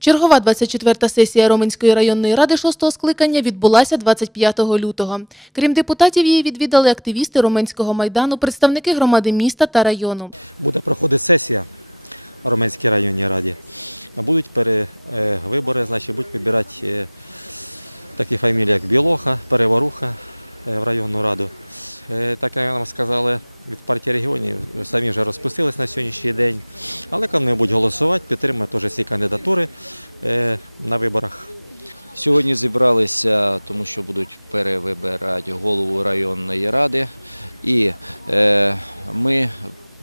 Чергова 24-та сесія Роменської районної ради 6-го скликання відбулася 25 лютого. Крім депутатів, її відвідали активісти Роменського майдану, представники громади міста та району. Буде проходити сесія в Роменській районній раді. Будуть перевибори, значить будуть підбирати е, такі фамілії, як Білоха, Переворуха е, в районну раду. Е, Так як нам сказали від партії регіонів, самі вже розпустились на сьогоднішній день. Але коли будуть голосувати, підтримують теж всі кандидатури е, на виборах. Сьогодні зібралися, тому що будуть перевибирати голову районної ради. І е, ми,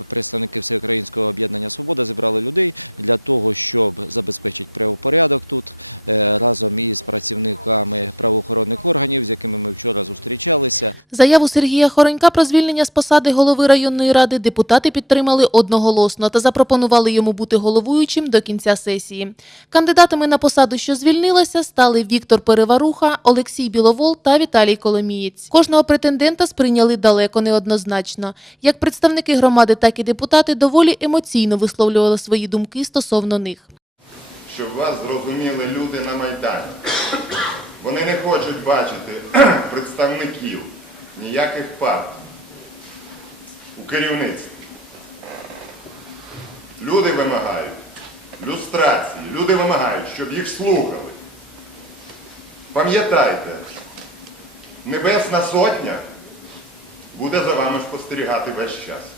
представники Всеукраїнського об'єднання Свобода, зібрали людей для того, щоб забезпечити правопорядок тут е, разом із працівниками правоохоронних органів, з якими ми вчора зустрічалися. Заяву Сергія Хоронька про звільнення з посади голови районної ради депутати підтримали одноголосно та запропонували йому бути головуючим до кінця сесії. Кандидатами на посаду, що звільнилася, стали Віктор Переваруха, Олексій Біловол та Віталій Коломієць. Кожного претендента сприйняли далеко неоднозначно. Як представники громади, так і депутати доволі емоційно висловлювали свої думки стосовно них. щоб вас зрозуміли люди на Майдані. Вони не хочуть бачити представників ніяких партій у керівництві. Люди вимагають люстрації, люди вимагають, щоб їх слухали. Пам'ятайте, Небесна Сотня буде за вами спостерігати весь час.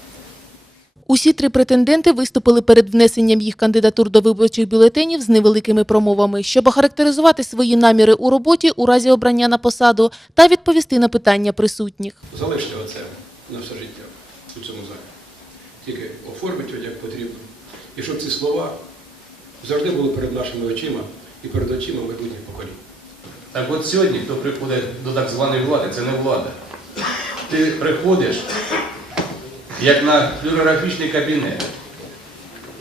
Усі три претенденти виступили перед внесенням їх кандидатур до виборчих бюлетенів з невеликими промовами, щоб охарактеризувати свої наміри у роботі у разі обрання на посаду та відповісти на питання присутніх. Залиште оце на все життя у цьому залі. Тільки оформити як потрібно. І щоб ці слова завжди були перед нашими очима і перед очима майбутніх поколінь. Так от сьогодні, хто приходить до так званої влади, це не влада. Ти приходиш як на флюорографічний кабінет.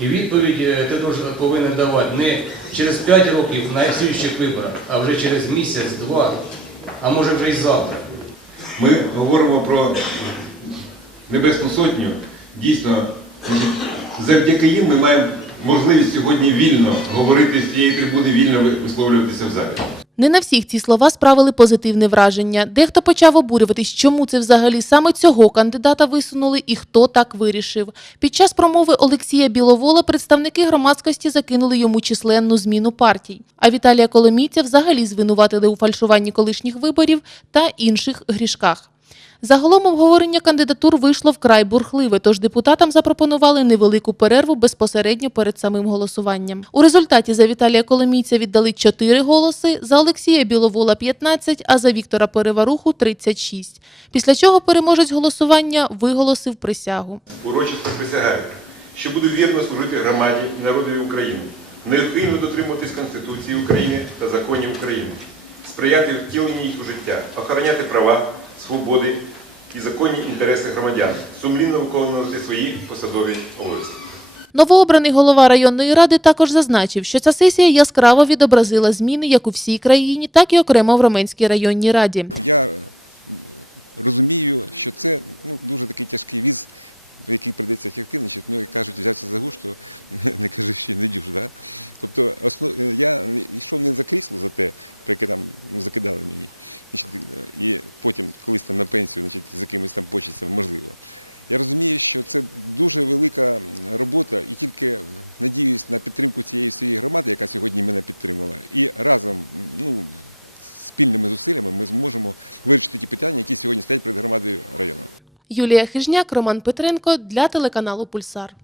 І відповідь е, ти повинен давати не через 5 років на слідчих виборах, а вже через місяць, два, а може вже й завтра. Ми говоримо про Небесну Сотню. Дійсно, завдяки їм ми маємо можливість сьогодні вільно говорити з цієї трибуни, вільно висловлюватися в залі. Не на всіх ці слова справили позитивне враження. Дехто почав обурюватись, чому це взагалі саме цього кандидата висунули і хто так вирішив. Під час промови Олексія Біловола представники громадськості закинули йому численну зміну партій. А Віталія Коломійця взагалі звинуватили у фальшуванні колишніх виборів та інших грішках. Загалом обговорення кандидатур вийшло вкрай бурхливе, тож депутатам запропонували невелику перерву безпосередньо перед самим голосуванням. У результаті за Віталія Коломійця віддали 4 голоси, за Олексія Біловола 15, а за Віктора Переваруху 36. Після чого переможець голосування виголосив присягу. Урочисто присягаю, що буду вірно служити громаді і народові України, необхідно дотримуватись Конституції України та законів України, сприяти втіленню їх у життя, охороняти права, свободи і законні інтереси громадян, сумлінно виконувати свої посадові обов'язки. Новообраний голова районної ради також зазначив, що ця сесія яскраво відобразила зміни як у всій країні, так і окремо в Роменській районній раді. Я розумію, що це ну, дуже такий тяжкий віз, який прийдеться ефективничати. Ну, як кажуть, взявся за гуш, то не кажи, що не дюж. Да? Тобто основ... я йшов не за крісло, за те, про яке там ну, закидали мені. Значить, і потім колись там на пенсію значить, з якимись там почестями, можливо. Я розумію, що це дуже велика робота, і тільки надіюсь на підтримку цієї всієї громади, яка сьогодні мене підтримала. І разом ну, спільними зусиллями ми зможемо вирішити ті питання, які сьогодні стоять перед громадою району. Юлія Хижняк, Роман Петренко для телеканалу Пульсар.